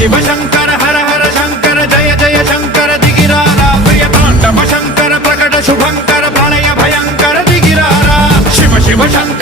शिव शंकर हर हर शंकर जय जय शंकर दिगिरारा प्रिय तांडव शंकर प्रकट शुभंकर प्रलय भयंकर दिगिरारा शिव शिव शंकर